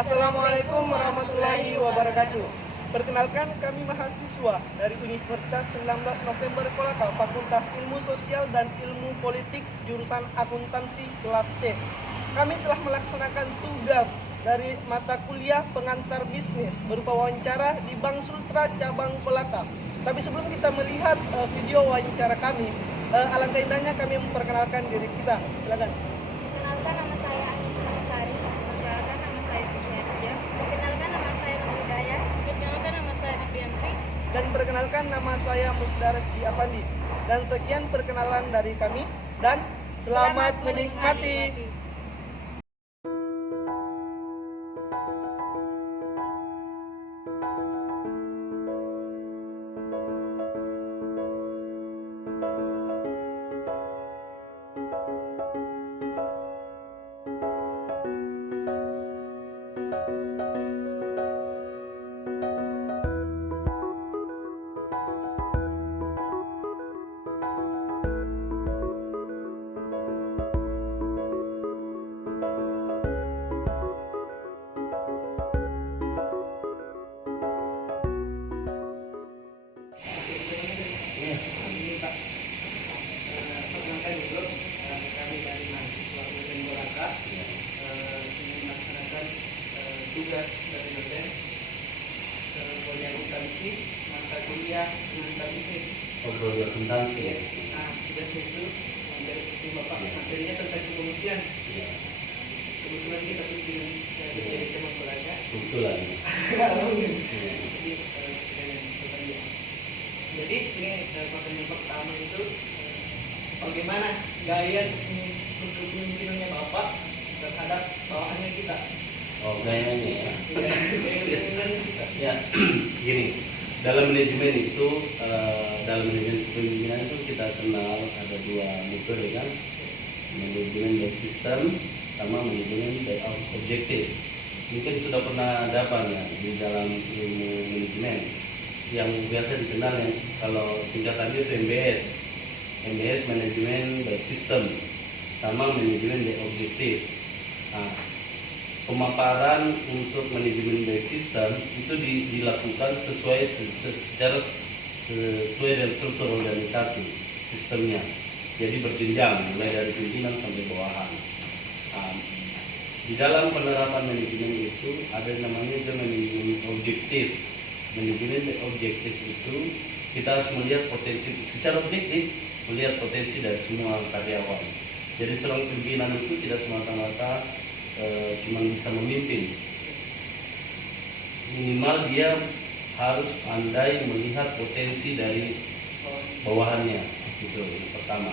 Assalamualaikum warahmatullahi wabarakatuh. Perkenalkan, kami mahasiswa dari Universitas 19 November Kolaka, Fakultas Ilmu Sosial dan Ilmu Politik, jurusan Akuntansi kelas C. Kami telah melaksanakan tugas dari mata kuliah pengantar bisnis berupa wawancara di Bank Sultra cabang Kolaka. Tapi sebelum kita melihat video wawancara kami, alangkah indahnya kami memperkenalkan diri kita. Silakan. Perkenalkan, nama saya Anita Sari. Perkenalkan, nama saya Siti Adija. Perkenalkan, nama saya Nur Hidayah. Perkenalkan, nama saya Dipiantri. Dan perkenalkan, nama saya Musdarif Afandi. Dan sekian perkenalan dari kami, dan selamat menikmati. Perkenalkan dulu, kami dari mahasiswa dosen Kolaka ingin melaksanakan tugas dari dosen kuliah akuntansi, mata kuliah pengantar bisnis. Prodi akuntansi. Nah, tugasnya itu mencari si bapak materinya tentang kepemimpinan. Kebetulan kita pimpinan dari cabang Kolaka. Kebetulan. Jadi sekalian pertanyaan. Jadi ini pertanyaan pertama itu bagaimana gaya kepemimpinannya Bapak terhadap bawahannya kita? Oh, gayanya ya. Gaya kepemimpinan kita. Ya, gini. Dalam manajemen itu, dalam manajemen kepemimpinan itu kita kenal ada dua metode kan, manajemen by system sama manajemen by objektif. Mungkin sudah pernah dapat ya di dalam ilmu manajemen yang biasa dikenal yang kalau singkatannya itu MBS. MBS manajemen by system sama manajemen by objektif. Nah, pemaparan untuk manajemen by system itu dilakukan sesuai dengan struktur organisasi sistemnya. Jadi berjenjang mulai dari pimpinan sampai bawahan. Nah, di dalam penerapan manajemen itu ada namanya juga manajemen objektif. Manajemen objektif itu kita harus melihat potensi secara objektif, melihat potensi dari semua karyawan. Jadi seorang pimpinan itu tidak semata-mata cuma bisa memimpin. Minimal dia harus pandai melihat potensi dari bawahannya. Itu yang pertama.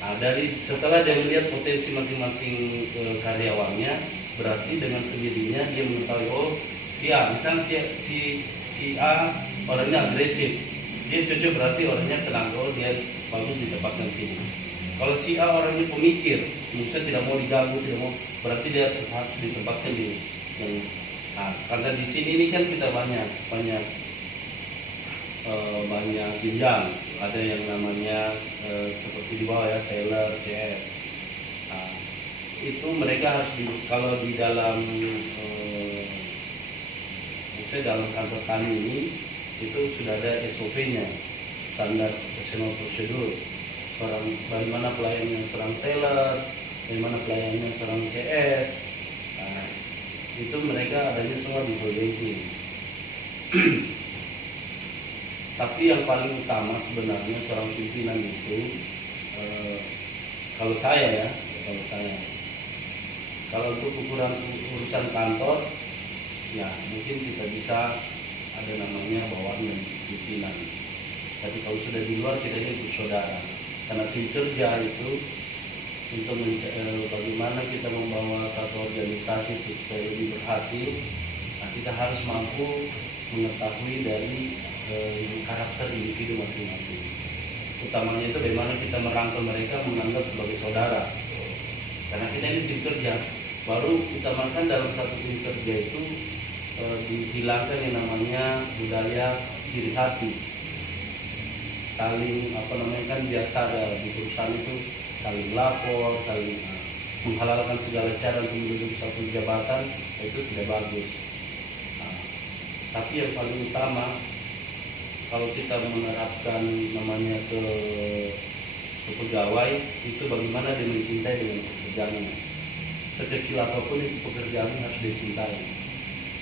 Nah, setelah dia melihat potensi masing-masing karyawannya, berarti dengan sendirinya dia mengetahui misalnya si A orangnya agresif, dia cocok berarti orangnya tenang, dia bagus ditempatkan sini. Kalau si A orangnya pemikir, misalnya tidak mau diganggu, berarti dia harus ditempatkan di yang. Nah, karena di sini ini kan kita banyak jenjang, ada yang namanya seperti di bawah ya, Taylor, CS. Nah, itu mereka harus kalau di dalam dalam kantor kami ini itu sudah ada SOP-nya, standar profesional prosedur. Bagaimana pelayannya seorang teller, bagaimana pelayannya seorang CS. Nah, itu mereka adanya semua di banking. Tapi yang paling utama sebenarnya seorang pimpinan itu, kalau untuk urusan kantor, ya mungkin kita bisa ada namanya bawahan dan pimpinan. Tapi kalau sudah di luar kita ini bersaudara. Karena tim kerja itu untuk bagaimana kita membawa satu organisasi itu supaya lebih berhasil, nah kita harus mampu mengetahui dari karakter individu masing-masing. Utamanya itu bagaimana kita merangkul mereka, menganggap sebagai saudara. Karena kita ini tim kerja. Baru utamakan dalam satu tim kerja itu dihilangkan yang namanya budaya iri hati. Saling kan biasa ada di perusahaan itu saling lapor, saling menghalalkan segala cara untuk menduduki satu jabatan, itu tidak bagus. Nah, tapi yang paling utama, kalau kita menerapkan namanya ke pegawai, itu bagaimana dia mencintai dengan pekerjaannya. Sekecil apapun itu pekerjaan harus dicintai.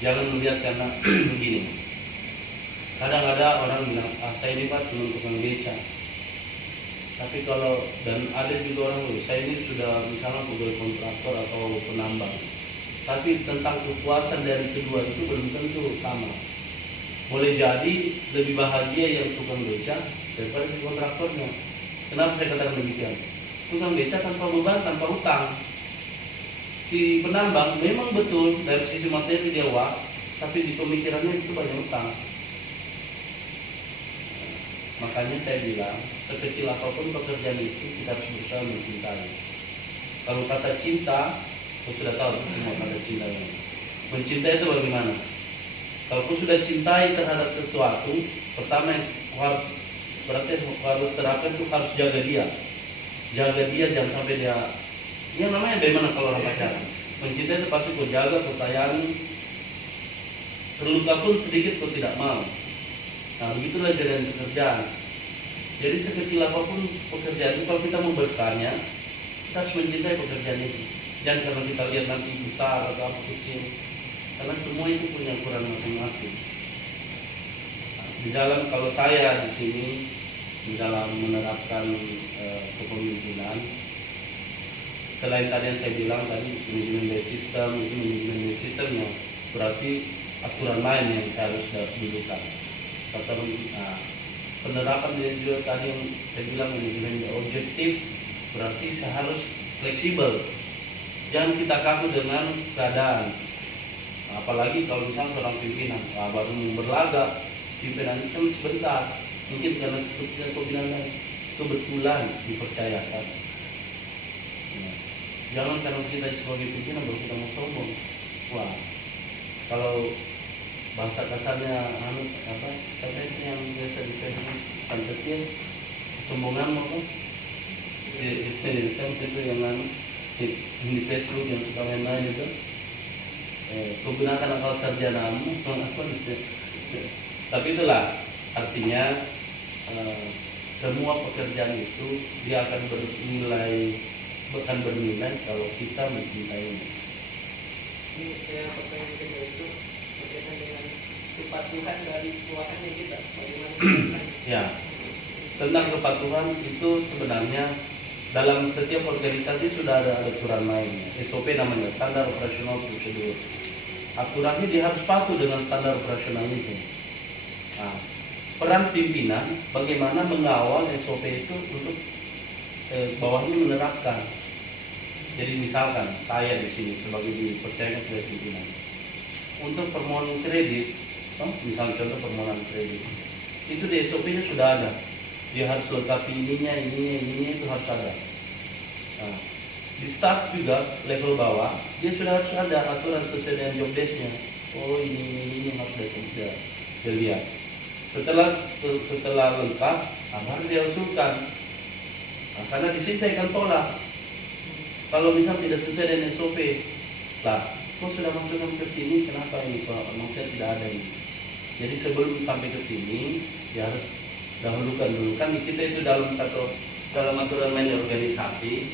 Jangan melihat karena begini. Kadang ada orang bilang, saya ini Pak cuma tukang beca. Tapi kalau, dan ada juga orang, saya ini sudah misalnya pegawai kontraktor atau penambang. Tapi tentang kepuasan dari kedua itu belum tentu sama. Boleh jadi lebih bahagia yang tukang beca daripada si kontraktornya. Kenapa saya katakan demikian? Tukang beca tanpa beban, tanpa hutang. Si penambang memang betul dari sisi materi dia wah, tapi di pemikirannya itu banyak hutang. Makanya saya bilang, sekecil apapun pekerjaan itu kita harus berusaha mencintai. Kalau kata cinta, kau sudah tahu semua kata cinta ini. Mencintai itu bagaimana? Kalau kau sudah cintai terhadap sesuatu, pertama yang harus berarti harus terapkan itu harus jaga dia. Jaga dia jangan sampai dia. Yang namanya bagaimana kalau orang pacaran? Mencintai itu pasti kau jaga, kau sayangi. Terluka pun sedikit kau tidak mau. Nah begitulah jalan pekerjaan. Jadi sekecil apapun pekerjaan itu, kalau kita mau bertanya, kita harus mencintai pekerjaan itu. Jangan karena kita lihat nanti besar atau apa kecil. Karena semua itu punya ukuran masing-masing. Nah, di dalam kalau saya di sini di dalam menerapkan kepemimpinan, selain tadi yang saya bilang tadi manajemen by system, itu manajemen by systemnya berarti aturan lain yang saya harus dulukan. Nah, penerapan juga tadi yang saya bilang manajemen objektif, berarti saya harus fleksibel. Jangan kita kaku dengan keadaan. Apalagi kalau misalnya seorang pimpinan baru berlaga, pimpinan itu kan sebentar, mungkin karena seperti pimpinan kebetulan dipercayakan. Ya. Jangan karena kita sebagai pimpinan baru kita mau sombong. Wah, kalau bahasa kasarnya saya itu yang biasa di Facebook kecil kesombongan maupun di itu yang di Facebook yang suka main-main itu. Kau gunakan akal sarjanamu apa gitu. Tapi itulah artinya semua pekerjaan itu dia akan bernilai kalau kita mencintainya. Ini pertanyaan kedua itu berkaitan dengan kepatuhan dari bawahannya kita. Bagaimana? Ya, tentang kepatuhan itu sebenarnya dalam setiap organisasi sudah ada aturan mainnya. SOP namanya, standar operasional prosedur. Aturannya dia harus patuh dengan standar operasional itu. Nah, peran pimpinan bagaimana mengawal SOP itu untuk bawahnya menerapkan. Jadi misalkan saya di sini sebagai dipercayakan sebagai pimpinan untuk permohonan kredit, misalnya contoh permohonan kredit, itu di SOP-nya sudah ada. Dia harus lengkapi ininya itu harus ada. Nah, di staff juga level bawah dia sudah harus ada aturan sesuai dengan job desk-nya. Oh ini yang harus dilihat. Setelah lengkap, baru dia usulkan. Nah, karena di sini saya akan tolak. Kalau misalnya tidak sesuai dengan SOP, lah, kok sudah masukkan ke sini, kenapa ini Pak? Maksudnya tidak ada ini. Jadi sebelum sampai ke sini, dia harus dahulukan dulu. Kan kita itu dalam aturan main organisasi,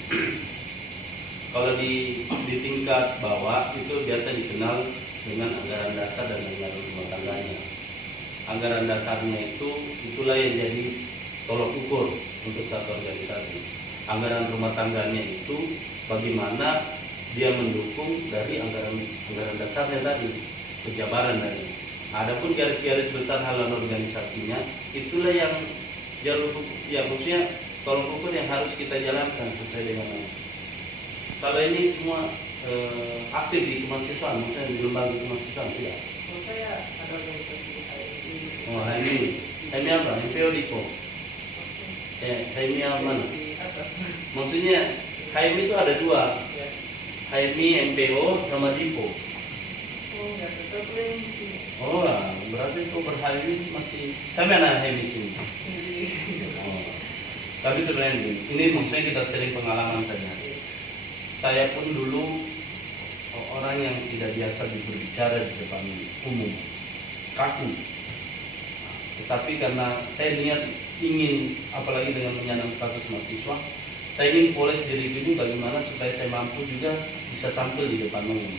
kalau di tingkat bawah itu biasa dikenal dengan anggaran dasar dan anggaran rumah tangganya. Anggaran dasarnya itulah yang jadi tolok ukur untuk satu organisasi. Anggaran rumah tangganya itu bagaimana dia mendukung dari anggaran dasarnya tadi, penjabaran tadi. Adapun garis-garis besar haluan organisasinya itulah yang maksudnya tolok ukur yang harus kita jalankan sesuai dengan. Kalau ini semua aktif di kemahasiswaan, maksudnya di lembaga kemahasiswaan tidak? Kalau saya ada organisasi HMI. Oh HMI apa? MPO Dipo? HMI apa mana? Di atas. Maksudnya HMI itu ada dua, Ya. HMI, MPO sama Dipo. Oh nggak setelah ini Oh berarti itu berHMI masih sama anak HMI sini. sendiri. Oh. Tapi sebenarnya ini maksudnya kita sering pengalaman saja. saya pun dulu orang yang tidak biasa berbicara di depan umum, kaku. Tetapi karena saya niat ingin, apalagi dengan menyandang status mahasiswa, saya ingin poles diri ini bagaimana supaya saya mampu juga bisa tampil di depan umum.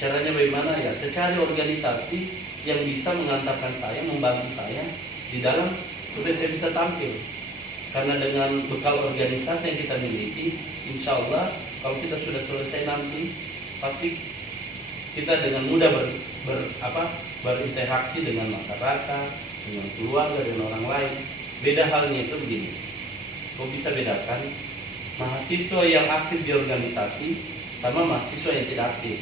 Caranya bagaimana? Ya, saya cari organisasi yang bisa mengantarkan saya, membantu saya di dalam supaya saya bisa tampil. Karena dengan bekal organisasi yang kita miliki, insya Allah kalau kita sudah selesai nanti, pasti kita dengan mudah berinteraksi dengan masyarakat, dengan keluarga, dengan orang lain. Beda halnya itu begini, kau bisa bedakan mahasiswa yang aktif di organisasi sama mahasiswa yang tidak aktif.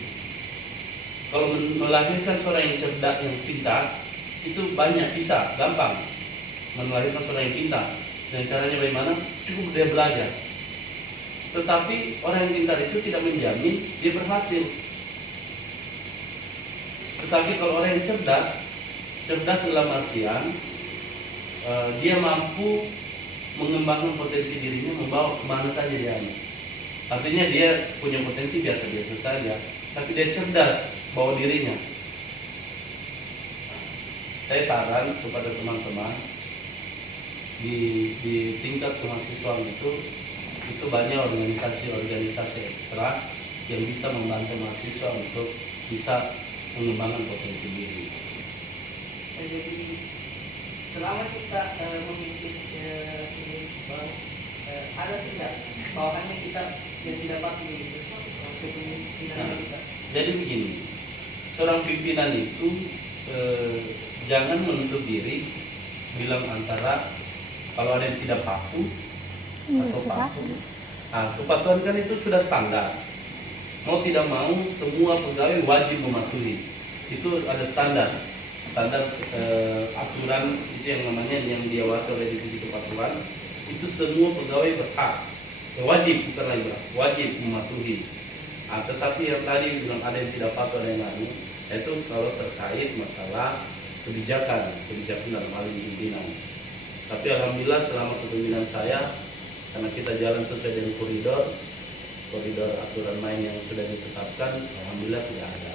Kalau melahirkan seorang yang cerdas, yang pintar, itu banyak, bisa, gampang melahirkan seorang yang pintar. Dan caranya bagaimana? Cukup dia belajar. Tetapi orang yang pintar itu tidak menjamin dia berhasil. Tetapi kalau orang yang cerdas dalam artian dia mampu mengembangkan potensi dirinya, membawa kemana saja dia. Artinya dia punya potensi biasa-biasa saja, tapi dia cerdas bawa dirinya. Saya saran kepada teman-teman di tingkat kemahasiswaan itu banyak organisasi-organisasi ekstra yang bisa membantu mahasiswa untuk bisa mengembangkan potensi diri. Jadi selama kita memimpin ini, ada tidak bawahannya kita yang tidak patuh gitu kepemimpinan kita? Jadi begini, seorang pimpinan itu jangan menutup diri bilang antara kalau ada yang tidak patuh atau patuh. Nah, kepatuhan kan itu sudah standar. Mau tidak mau semua pegawai wajib mematuhi. Itu ada standar aturan itu yang namanya yang diawasi oleh divisi kepatuhan. Itu semua pegawai berhak, wajib, bukan lagi berhak, wajib mematuhi. Nah, tetapi yang tadi bilang ada yang tidak patuh, ada yang lain, itu kalau terkait masalah kebijakan dalam hal ini pimpinan. Tapi alhamdulillah selama kepemimpinan saya, karena kita jalan sesuai dengan koridor aturan main yang sudah ditetapkan, alhamdulillah tidak ada.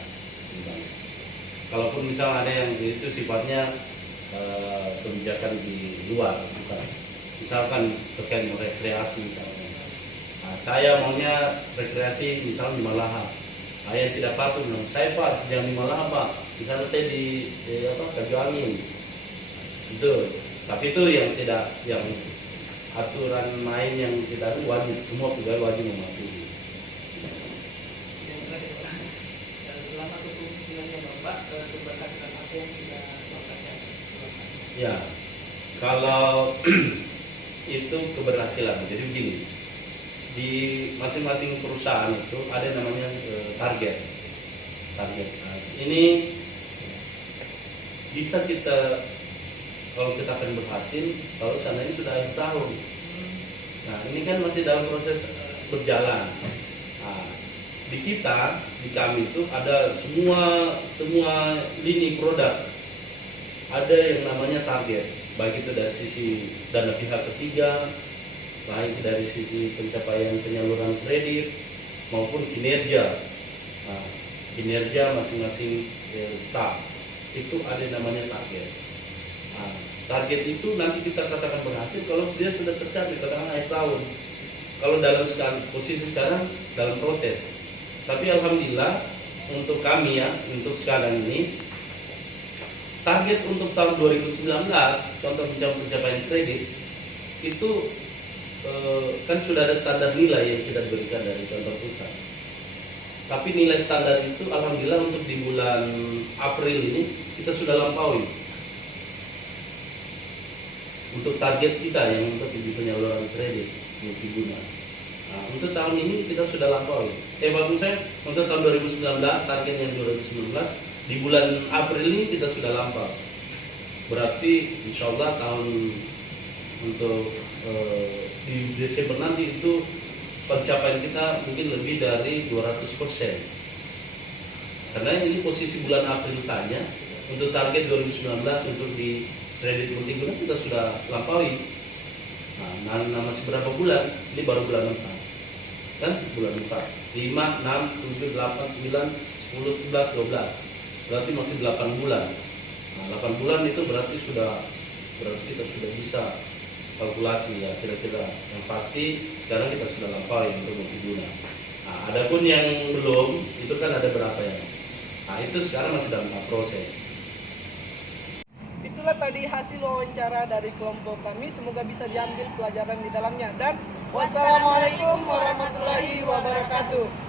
Kalaupun misalnya ada yang itu sifatnya kebijakan di luar, bukan. Misalkan terkait rekreasi misalnya. Nah, saya maunya rekreasi misalnya di Malaha. Yang tidak patuh bilang, saya Pak jangan di Malaha Pak. Misalnya saya di Kayu Angin. Itu. Tapi itu yang tidak, yang aturan main yang tidak wajib, semua pegawai wajib mematuhi. Yang terakhir, selama kepemimpinannya Bapak, keberhasilan apa yang sudah Bapak capai selama ini? Ya, kalau itu keberhasilan. Jadi begini, di masing-masing perusahaan itu ada yang namanya target. Nah, ini bisa kita, kalau kita akan berhasil kalau seandainya sudah akhir tahun. Nah, ini kan masih dalam proses berjalan. Nah, di kami itu ada semua lini produk ada yang namanya target, baik itu dari sisi dana pihak ketiga, baik dari sisi pencapaian penyaluran kredit maupun kinerja. Nah, kinerja masing-masing staff itu ada yang namanya target. Nah, target itu nanti kita katakan berhasil kalau dia sudah tercapai katakan akhir tahun. Kalau dalam posisi sekarang dalam proses. Tapi alhamdulillah untuk kami ya, untuk sekarang ini target untuk tahun 2019 contoh pencapaian kredit itu kan sudah ada standar nilai yang kita berikan dari contoh pusat. Tapi nilai standar itu alhamdulillah untuk di bulan April ini kita sudah lampaui. Untuk target kita yang untuk di penyaluran kredit multiguna. Nah, untuk tahun ini kita sudah lampaui. Maksud saya untuk tahun 2019 target yang 2019 di bulan April ini kita sudah lampau. Berarti insya Allah tahun untuk di Desember nanti itu pencapaian kita mungkin lebih dari 200%. Karena ini posisi bulan April saja untuk target 2019 untuk di kredit multiguna kita sudah lampaui. Nah, masih berapa bulan? Ini baru bulan 4. kan bulan 4 5, 6, 7, 8, 9, 10, 11, 12 berarti masih 8 bulan. Nah, 8 bulan itu berarti kita sudah bisa kalkulasi ya kira-kira. Yang pasti sekarang kita sudah lampaui untuk multiguna. Nah, adapun yang belum itu kan ada berapa ya. Nah, itu sekarang masih dalam tahap proses. Itulah tadi hasil wawancara dari kelompok kami, semoga bisa diambil pelajaran di dalamnya, dan wassalamualaikum warahmatullahi wabarakatuh.